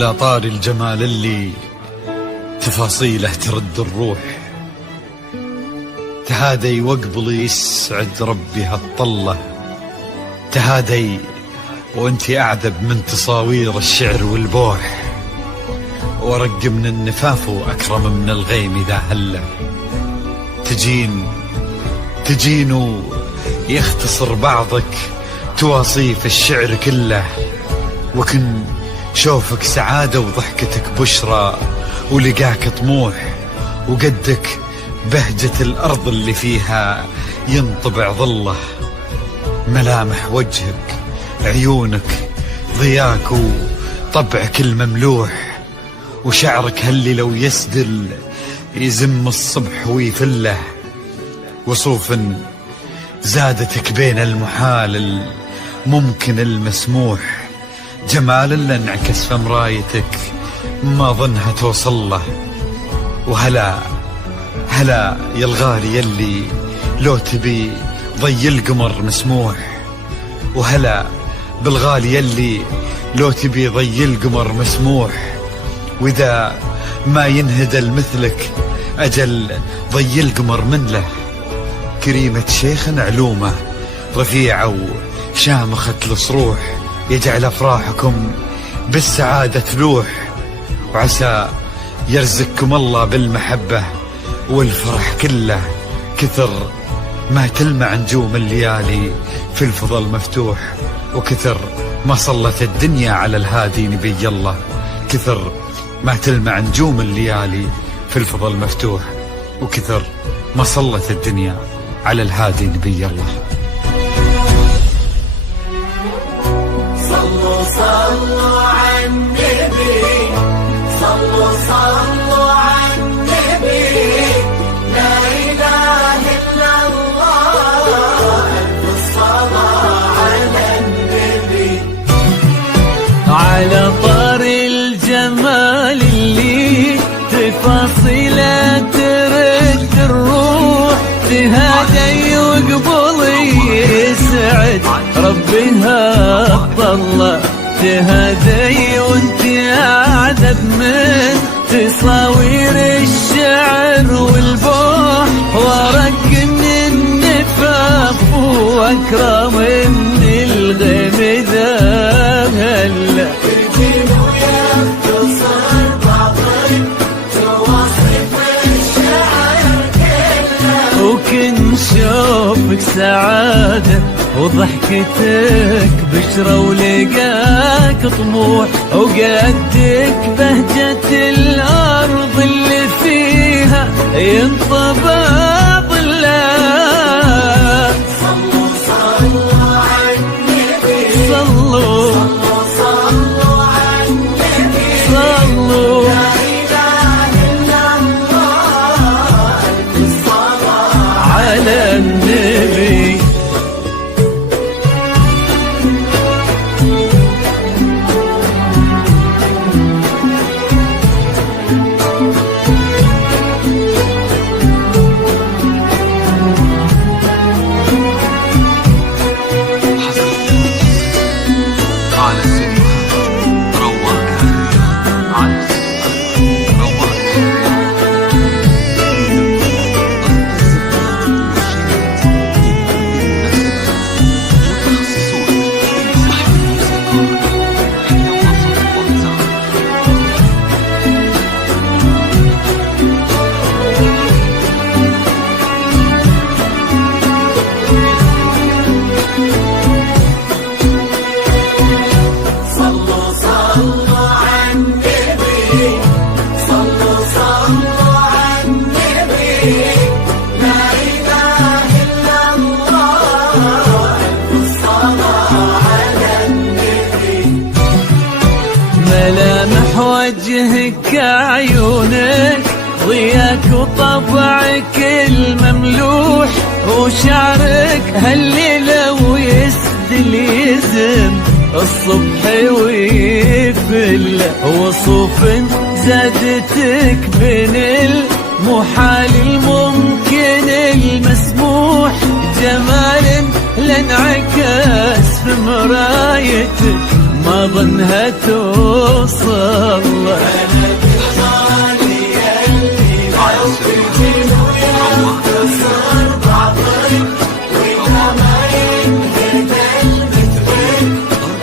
على طار الجمال اللي تفاصيله ترد الروح، تهادي وقبلي يسعد ربي هالطلة، تهادي وانتي أعذب من تصاوير الشعر والبوح، ورق من النفاف وأكرم من الغيم إذا هله، تجين يختصر بعضك تواصيف الشعر كله، وكن شوفك سعادة وضحكتك بشرى ولقاك طموح، وقدك بهجة الأرض اللي فيها ينطبع ظله، ملامح وجهك عيونك ضياك وطبعك المملوح، وشعرك هاللي لو يسدل يزم الصبح ويفله، وصوف زادتك بين المحال الممكن المسموح، جمال اللي انعكس في مرايتك ما ظنها توصل له، وهلا يا الغالي يلي لو تبي ضي القمر مسموح، وهلا بالغالي يلي لو تبي ضي القمر مسموح، واذا ما ينهدل مثلك اجل ضي القمر من له، كريمة شيخ علومه رفيعة وشامخة الصروح، يجعل أفراحكم بالسعادة تلوح، وعسى يرزقكم الله بالمحبة والفرح كله، كثر ما تلمع نجوم الليالي في الفضا المفتوح، وكثر ما صلت الدنيا على الهادي نبي الله، كثر ما تلمع نجوم الليالي في الفضا المفتوح، وكثر ما صلت الدنيا على الهادي نبي الله. صلوا على النبي، صلوا على النبي، لا إله إلا الله، الصلاة على النبي. على طار الجمال اللي تفاصيله ترد الروح، تهادي وقبلي يسعد ربها الطلة، تهادي وانتي أعذب من تصاوير الشعر والبوح، ورق من النفاف وأكرم من الغيم ذا هلا، تجينوا يختصر بعضك تواصف الشعر كله، وكن شوفك سعادة وضحكتك بشرى ولقاك طموح، وقدك بهجة الأرض اللي فيها ينطبع ظله. صلوا على النبي، صلوا على النبي، صلوا لا إله إلا الله، الصلاة على النبي. ملامح وجهك عيونك ضياك وطبعك المملوح، وشعرك هاللي لو يسدل يزم الصبح ويفل، وصوف زادتك بين المحال الممكن المسموح، جمال لانعكس في مرايتك ما ظنها توصل له. أنا بالغالي اللي لو تجي وياك تصير بعضك، وإذا ما ينقدر مثلك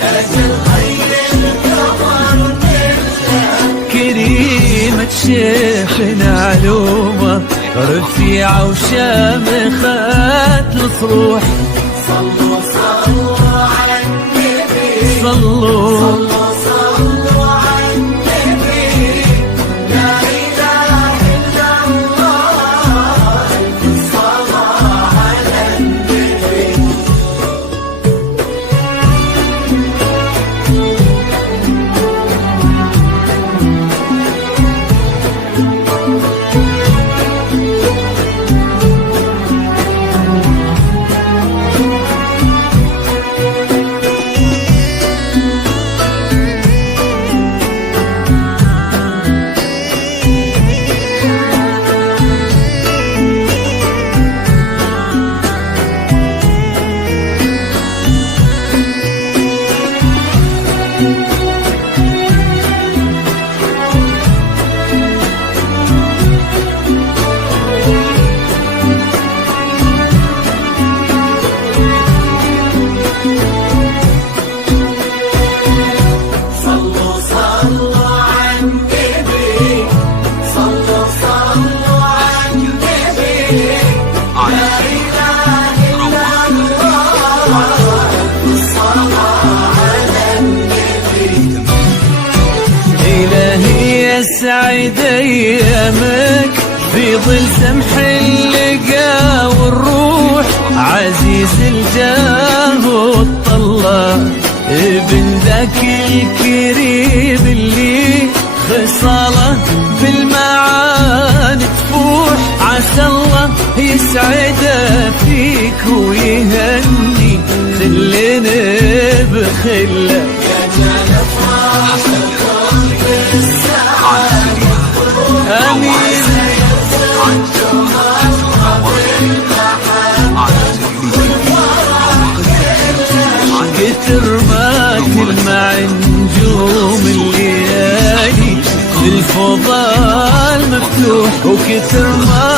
أجل غير القمر مثلك. كريمة شيخنا علومة رفيعة وشامخة الصروح. صلوا صلوا على النبي، صلوا صلوا صلوا على النبي، لا إله إلا الله، ألف صلاة على النبي. صلوا صلوا على النبي، صلوا صلوا على النبي، لا إله إلا الله، ألف صلاة على النبي. إلهي يسعد أيامك في ظل سمح اللقا والروح. عزيز الجاه والطلة ابن ذاك الكريم اللي خصاله بالمعاني تفوح. عسى الله يسعده فيك ويهني خلنا بخله. يا جل افراح الكون بالسعادة، آمين. كتر ما تلمع نجوم الليالي للفضاء المفتوح، وكتر ما